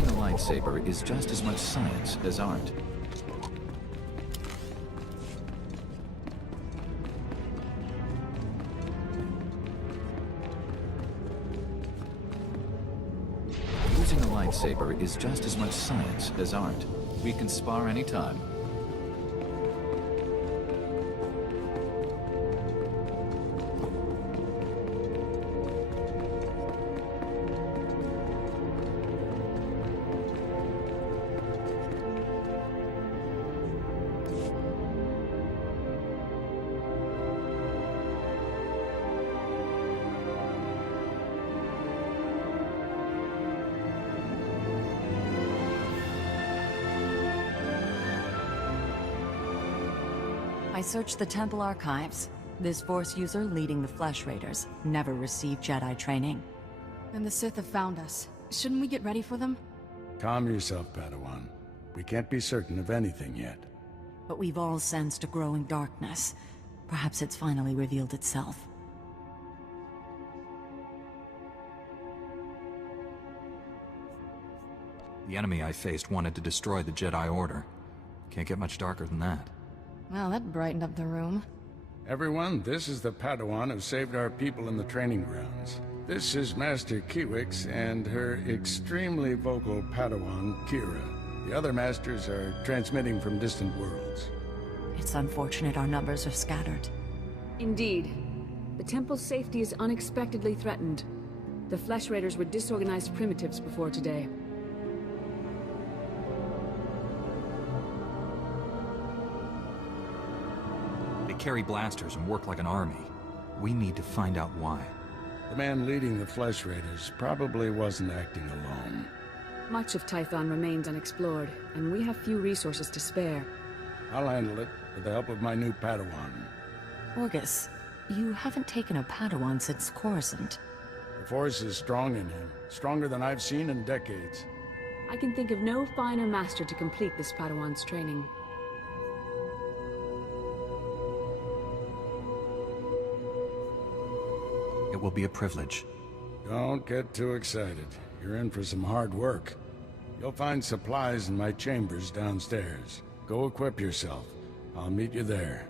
Using a lightsaber is just as much science as art. Using a lightsaber is just as much science as art. We can spar anytime. I searched the temple archives. This Force user leading the Flesh Raiders never received Jedi training. Then the Sith have found us. Shouldn't we get ready for them? Calm yourself, Padawan. We can't be certain of anything yet. But we've all sensed a growing darkness. Perhaps it's finally revealed itself. The enemy I faced wanted to destroy the Jedi Order. Can't get much darker than that. Well, that brightened up the room. Everyone, this is the Padawan who saved our people in the training grounds. This is Master Kiwix and her extremely vocal Padawan, Kira. The other masters are transmitting from distant worlds. It's unfortunate our numbers are scattered. Indeed. The temple's safety is unexpectedly threatened. The Flesh Raiders were disorganized primitives before today. They carry blasters and work like an army. We need to find out why. The man leading the Flesh Raiders probably wasn't acting alone. Much of Tython remains unexplored, and we have few resources to spare. I'll handle it with the help of my new Padawan. Orgus, you haven't taken a Padawan since Coruscant. The Force is strong in him, stronger than I've seen in decades. I can think of no finer master to complete this Padawan's training. It will be a privilege. Don't get too excited. You're in for some hard work. You'll find supplies in my chambers downstairs. Go equip yourself. I'll meet you there.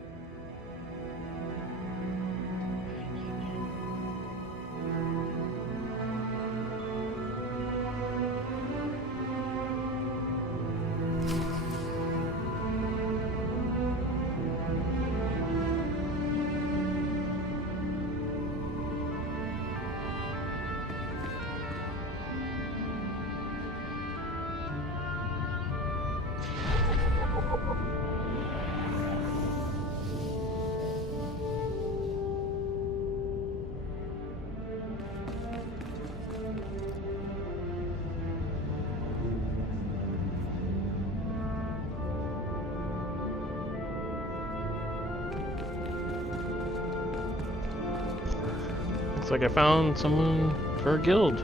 Looks like I found someone for a guild.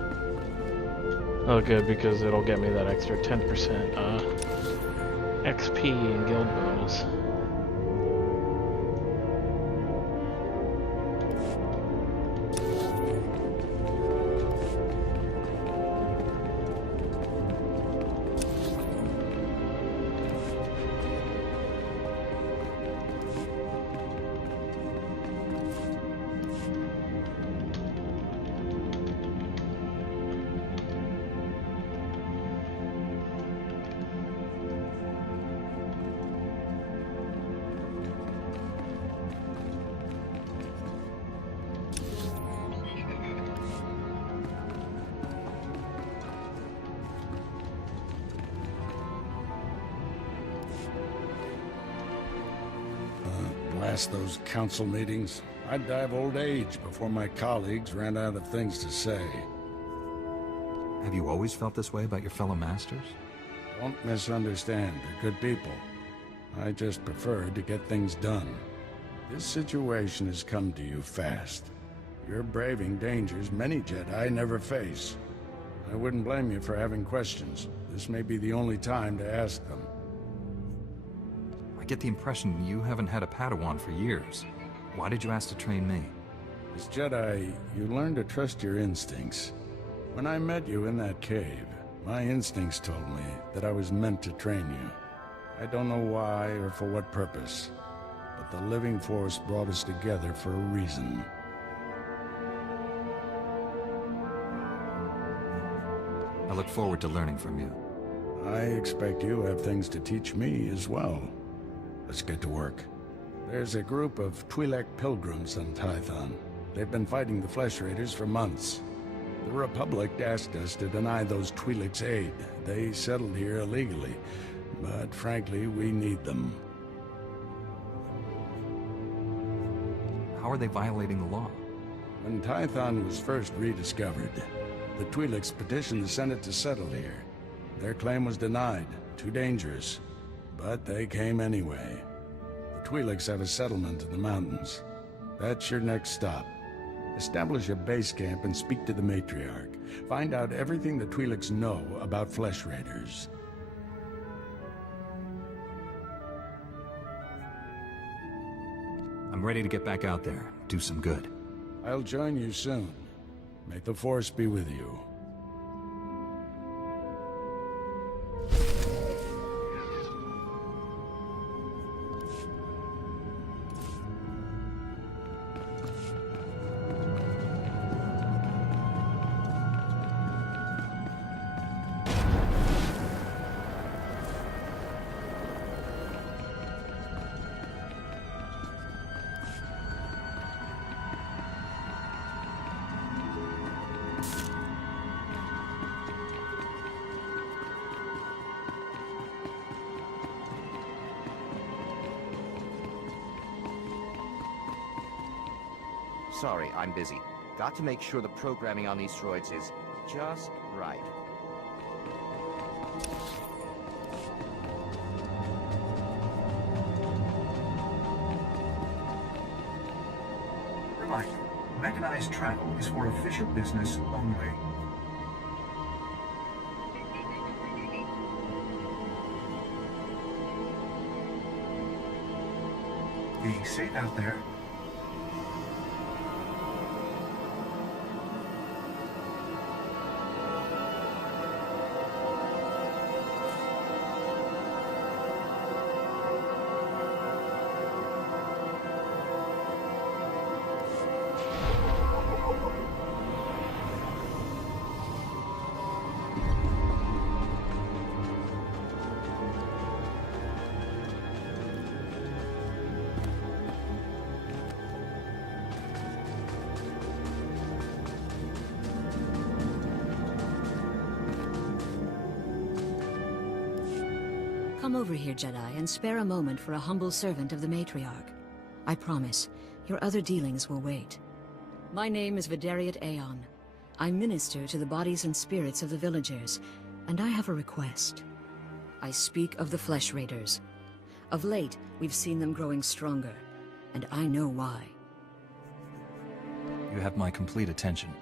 Oh good, because it'll get me that extra 10% XP and guild bonus. Blast those council meetings. I'd die of old age before my colleagues ran out of things to say. Have you always felt this way about your fellow masters? Don't misunderstand, they're good people. I just prefer to get things done. This situation has come to you fast. You're braving dangers many Jedi never face. I wouldn't blame you for having questions. This may be the only time to ask them. I get the impression you haven't had a Padawan for years. Why did you ask to train me? As Jedi, you learn to trust your instincts. When I met you in that cave, My instincts told me that I was meant to train you. I don't know why or for what purpose, but the living force brought us together for a reason. I look forward to learning from you. I expect you have things to teach me as well. Let's get to work. There's a group of Twi'lek pilgrims on Tython. They've been fighting the Flesh Raiders for months. The Republic asked us to deny those Twi'leks aid. They settled here illegally, but frankly, we need them. How are they violating the law? When Tython was first rediscovered, the Twi'leks petitioned the Senate to settle here. Their claim was denied, too dangerous, but they came anyway. The Twi'leks have a settlement in the mountains. That's your next stop. Establish a base camp and speak to the Matriarch. Find out everything the Twi'leks know about Flesh Raiders. I'm ready to get back out there, do some good. I'll join you soon. May the Force be with you. Sorry, I'm busy. Got to make sure the programming on these droids is just right. Reminder, mechanized travel is for official business only. Be safe out there. Come over here, Jedi, and spare a moment for a humble servant of the Matriarch. I promise, your other dealings will wait. My name is Vidariat Aeon. I minister to the bodies and spirits of the villagers, and I have a request. I speak of the Flesh Raiders. Of late, we've seen them growing stronger, and I know why. You have my complete attention.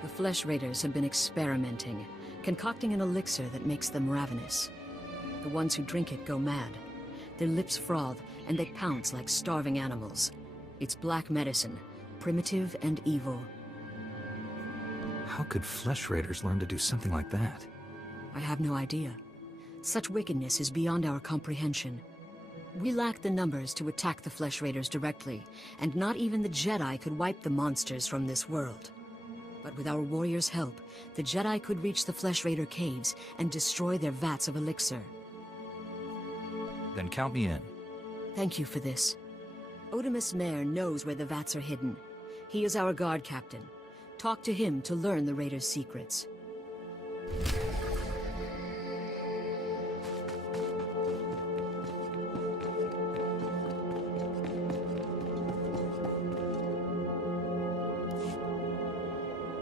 The Flesh Raiders have been experimenting, concocting an elixir that makes them ravenous. The ones who drink it go mad. Their lips froth, and they pounce like starving animals. It's black medicine, primitive and evil. How could Flesh Raiders learn to do something like that? I have no idea. Such wickedness is beyond our comprehension. We lack the numbers to attack the Flesh Raiders directly, and not even the Jedi could wipe the monsters from this world. But with our warriors' help, the Jedi could reach the Flesh Raider caves and destroy their vats of elixir. Then count me in. Thank you for this. Otimus Mayer knows where the vats are hidden. He is our guard captain. Talk to him to learn the Raiders' secrets.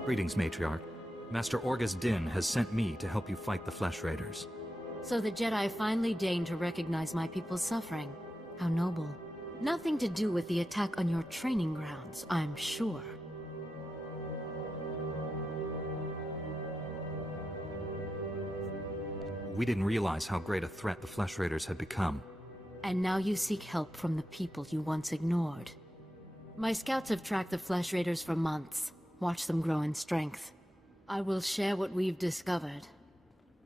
Greetings, Matriarch. Master Orgus Din has sent me to help you fight the Flesh Raiders. So the Jedi finally deigned to recognize my people's suffering. How noble. Nothing to do with the attack on your training grounds, I'm sure. We didn't realize how great a threat the Flesh Raiders had become. And now you seek help from the people you once ignored. My scouts have tracked the Flesh Raiders for months, watched them grow in strength. I will share what we've discovered.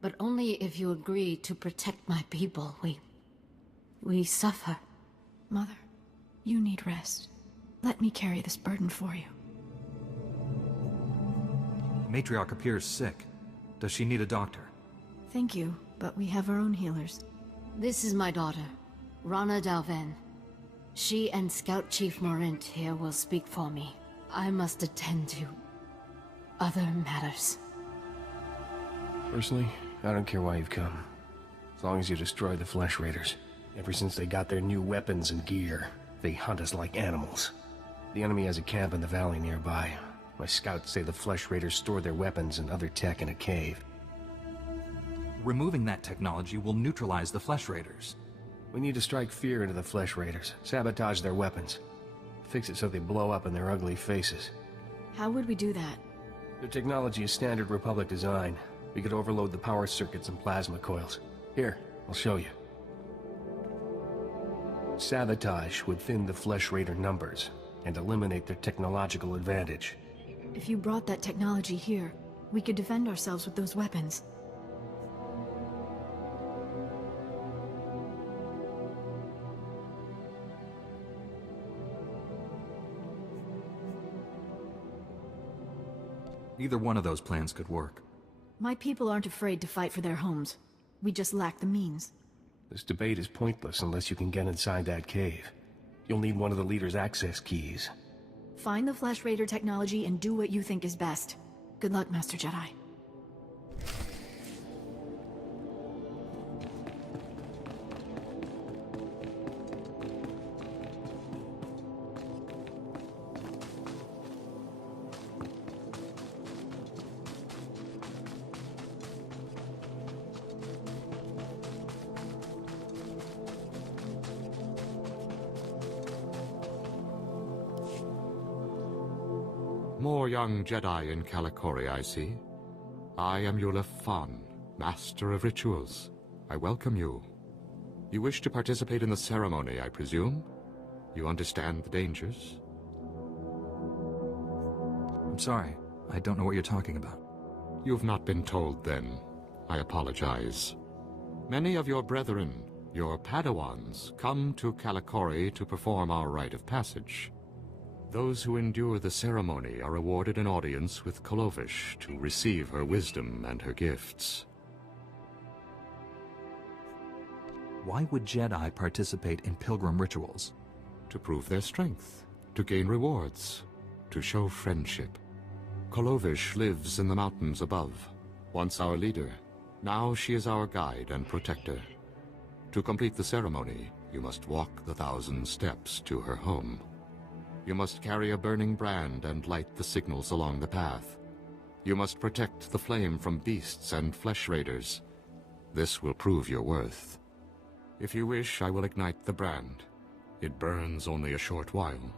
But only if you agree to protect my people. We suffer. Mother, you need rest. Let me carry this burden for you. The matriarch appears sick. Does she need a doctor? Thank you, but we have our own healers. This is my daughter, Rana Dalven. She and Scout Chief Morint here will speak for me. I must attend to other matters. Personally, I don't care why you've come. As long as you destroy the Flesh Raiders. Ever since they got their new weapons and gear, they hunt us like animals. The enemy has a camp in the valley nearby. My scouts say the Flesh Raiders store their weapons and other tech in a cave. Removing that technology will neutralize the Flesh Raiders. We need to strike fear into the Flesh Raiders, sabotage their weapons. Fix it so they blow up in their ugly faces. How would we do that? Their technology is standard Republic design. We could overload the power circuits and plasma coils. Here, I'll show you. Sabotage would thin the Flesh Raider numbers and eliminate their technological advantage. If you brought that technology here, we could defend ourselves with those weapons. Either one of those plans could work. My people aren't afraid to fight for their homes. We just lack the means. This debate is pointless unless you can get inside that cave. You'll need one of the leader's access keys. Find the Flesh Raider technology and do what you think is best. Good luck, Master Jedi. More young Jedi in Kalikori, I see. I am Yulef Fan, Master of Rituals. I welcome you. You wish to participate in the ceremony, I presume? You understand the dangers? I'm sorry. I don't know what you're talking about. You've not been told, then. I apologize. Many of your brethren, your Padawans, come to Kalikori to perform our rite of passage. Those who endure the ceremony are awarded an audience with Kolovish to receive her wisdom and her gifts. Why would Jedi participate in pilgrim rituals? To prove their strength, to gain rewards, to show friendship. Kolovish lives in the mountains above, once our leader. Now she is our guide and protector. To complete the ceremony, you must walk the 1,000 steps to her home. You must carry a burning brand and light the signals along the path. You must protect the flame from beasts and flesh raiders. This will prove your worth. If you wish, I will ignite the brand. It burns only a short while,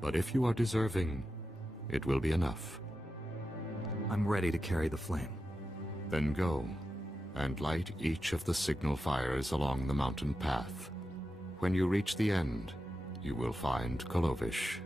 but if you are deserving, it will be enough. I'm ready to carry the flame. Then go, and light each of the signal fires along the mountain path. When you reach the end, you will find Kolovish.